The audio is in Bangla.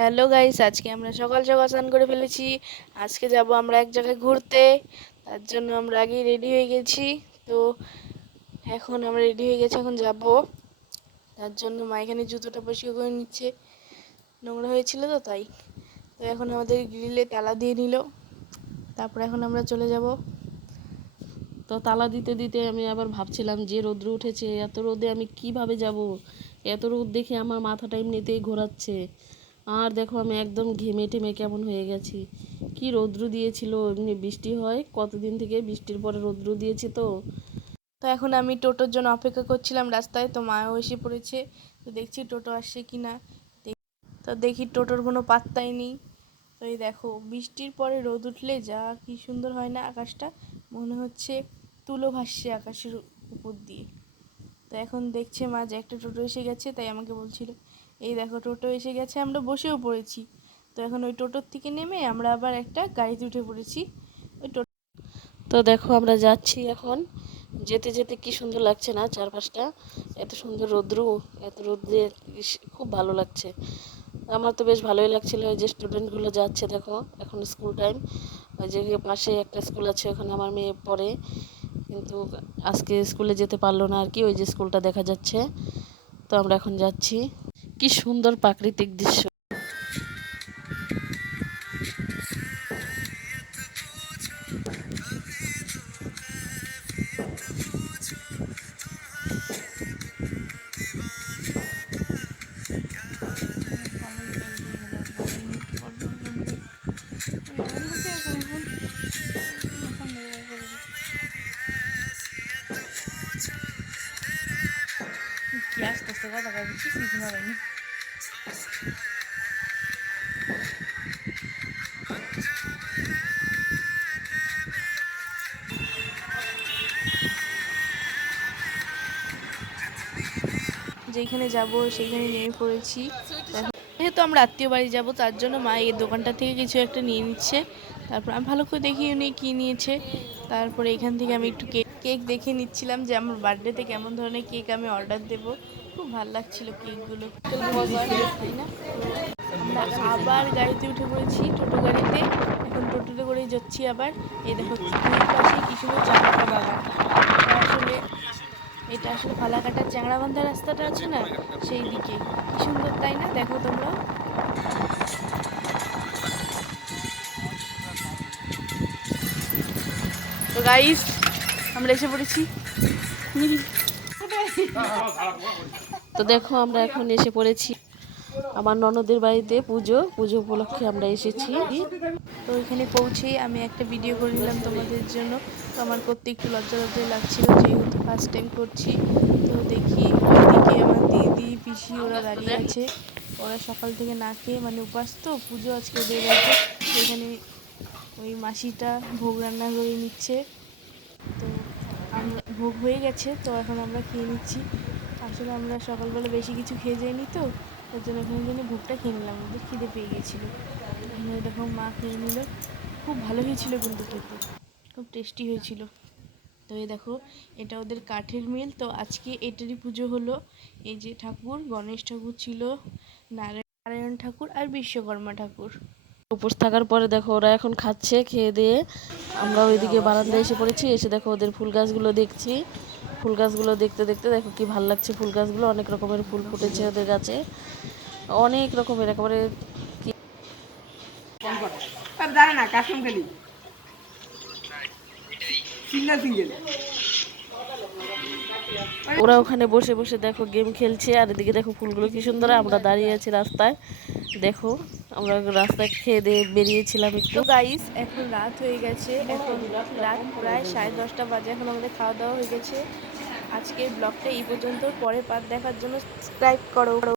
হ্যালো গাইস, আজকে আমরা সকাল সকাল স্নান করে ফেলেছি। আজকে যাব আমরা এক জায়গায় ঘুরতে, তার জন্য আমরা আগেই রেডি হয়ে গেছি। তো এখন আমরা রেডি হয়ে গেছি, এখন যাব। তার জন্য মা এখানে জুতোটা পরিষ্কার করে নিচ্ছে। নোংরা হয়েছিল তো তাই। তো এখন আমাদের গ্রিলে তালা দিয়ে নিল। তারপর এখন আমরা চলে যাব। তো তালা দিতে দিতে আমি আবার ভাবছিলাম যে রৌদ্র উঠেছে, এত রোদে আমি কীভাবে যাব? এত রোদ দেখে আমার মাথাটা এমনিতেই ঘোরাচ্ছে। আর দেখো আমি একদম ঘেমে টেমে কেমন হয়ে গেছি। কি রৌদ্র দিয়েছিল, এমনি বৃষ্টি হয়, কতদিন থেকে বৃষ্টির পরে রৌদ্র দিয়েছে তো? তো এখন আমি টোটোর জন্য অপেক্ষা করছিলাম রাস্তায়, তো মাও এসে পড়েছে, তো দেখছি টোটো আসছে কি না। তো দেখি টোটোর কোনো পাত্তাই নেই। তো এই দেখো, বৃষ্টির পরে রোদ উঠলে যা কি সুন্দর হয় না আকাশটা, মনে হচ্ছে তুলো ভাসছে আকাশের উপর দিয়ে। তো এখন দেখছে মা যে একটা টোটো এসে গেছে, তাই আমাকে বলছিল এই দেখো, টোটো এসে গেছে, আমরা বসেও পড়েছি। তো এখন ওই টোটোর থেকে নেমে আমরা আবার একটা গাড়িতে উঠে পড়েছি। ওই টোটো তো দেখো, আমরা যাচ্ছি এখন। যেতে যেতে কি সুন্দর লাগছে না চারপাশটা? এত সুন্দর রৌদ্র, এত রৌদ্রে খুব ভালো লাগছে। আমার তো বেশ ভালোই লাগছিল, ওই যে স্টুডেন্টগুলো যাচ্ছে দেখো, এখন স্কুল টাইম ওই যে পাশে একটা স্কুল আছে, ওখানে আমার মেয়ে পড়ে। কিন্তু আজকে স্কুলে যেতে পারল না আর কি, ওই যে স্কুলটা দেখা যাচ্ছে। তো আমরা এখন যাচ্ছি। কি সুন্দর প্রাকৃতিক দৃশ্য। কি আস্তে আস্তে কথা কয় বুঝছিস কিছু যেখানে যাব সেইখানে নেমে পড়েছি। যেহেতু আমরা আত্মীয় বাড়ি যাব তার জন্য মা এই দোকানটা থেকে কিছু একটা নিয়ে নিচ্ছে। তারপর আমি ভালো করে দেখি উনি কী নিয়েছে। তারপরে এখান থেকে আমি একটু কেক কেক দেখে নিচ্ছিলাম যে আমার বার্থডেতে কেমন ধরনের কেক আমি অর্ডার দেব। খুব ভালো লাগছিল কেকগুলো। তাই না আমরা আবার গাড়িতে উঠে পড়েছি, টোটো গাড়িতে। এখন টোটোতে করেই যাচ্ছি আবার। এই দেখো পাশে কি সুন্দর বাগান। আসলে, এটা আসলে ফালাকাটার চ্যাংড়াবান্ধা রাস্তাটা আছে না, সেই দিকে। কি সুন্দর, তাই না? দেখো তোমরা তো গাইস আমরা এসে পড়েছি। তো দেখো, আমরা এখন এসে পড়েছি আমার ননদের বাড়িতে পুজো। পুজো উপলক্ষে আমরা এসেছি। তো এখানে পৌঁছেই আমি একটা ভিডিও করে নিলাম তোমাদের জন্য। তো আমার করতে একটু লজ্জা লজ্জাই লাগছিল, যেহেতু ফার্স্ট টাইম করছি। তো দেখি ওইদিকে আমার দিদি, পিসি ওরা দাঁড়িয়ে আছে। ওরা সকাল থেকে না খেয়ে মানে উপাস তো, পুজো আজকে ওদের বাড়িতে। সেখানে ওই মাসিটা ভোগ রান্না করে নিচ্ছে। ভোগ হয়ে গেছে, তো এখন আমরা খেয়ে নিচ্ছি। আসলে আমরা সকালবেলা বেশি কিছু খেয়ে যাইনি তো, তার জন্য এখানে জন্য ভোগটা খেয়ে নিলাম, আমাদের খিদে পেয়ে গেছিল। এখানে দেখো মা খেয়ে নিল। খুব ভালো হয়েছিল কিন্তু খেতে, খুব টেস্টি হয়েছিল। তো এই দেখো, এটা ওদের কাঠের মিল, তো আজকে এটারই পুজো হলো। এই যে ঠাকুর, গণেশ ঠাকুর ছিল নারায়ণ ঠাকুর আর বিশ্বকর্মা ঠাকুর। উপোস থাকার পরে দেখো ওরা এখন খাচ্ছে, খেয়ে দিয়ে আমরা ওইদিকে বারান্দায় এসে পড়েছি, এসে দেখো ওদের ফুল গাছগুলো দেখছি। ফুল গাছগুলো দেখতে দেখতে দেখো কি ভালো লাগছে ফুল গাছগুলো, অনেক রকমের ফুল ফুটেছে ওদের গাছে। অনেক রকমের, একেবারে দাঁড়া না সিঙ্গেল সিঙ্গেল। ওরা ওখানে বসে বসে দেখো গেম খেলছে, আর এদিকে দেখো ফুলগুলো কি সুন্দর, আমরা দাঁড়িয়ে আছি রাস্তায়। দেখো, আমরা রাস্তায় খেয়ে দিয়ে বেরিয়েছিলাম একটু। গাইস এখন রাত হয়ে গেছে, এখন রাত প্রায় সাড়ে দশটা বাজে, এখন আমাদের খাওয়া দাওয়া হয়ে গেছে। আজকের ব্লগটা এই পর্যন্ত পরে পাত দেখার জন্য সাবস্ক্রাইব করো।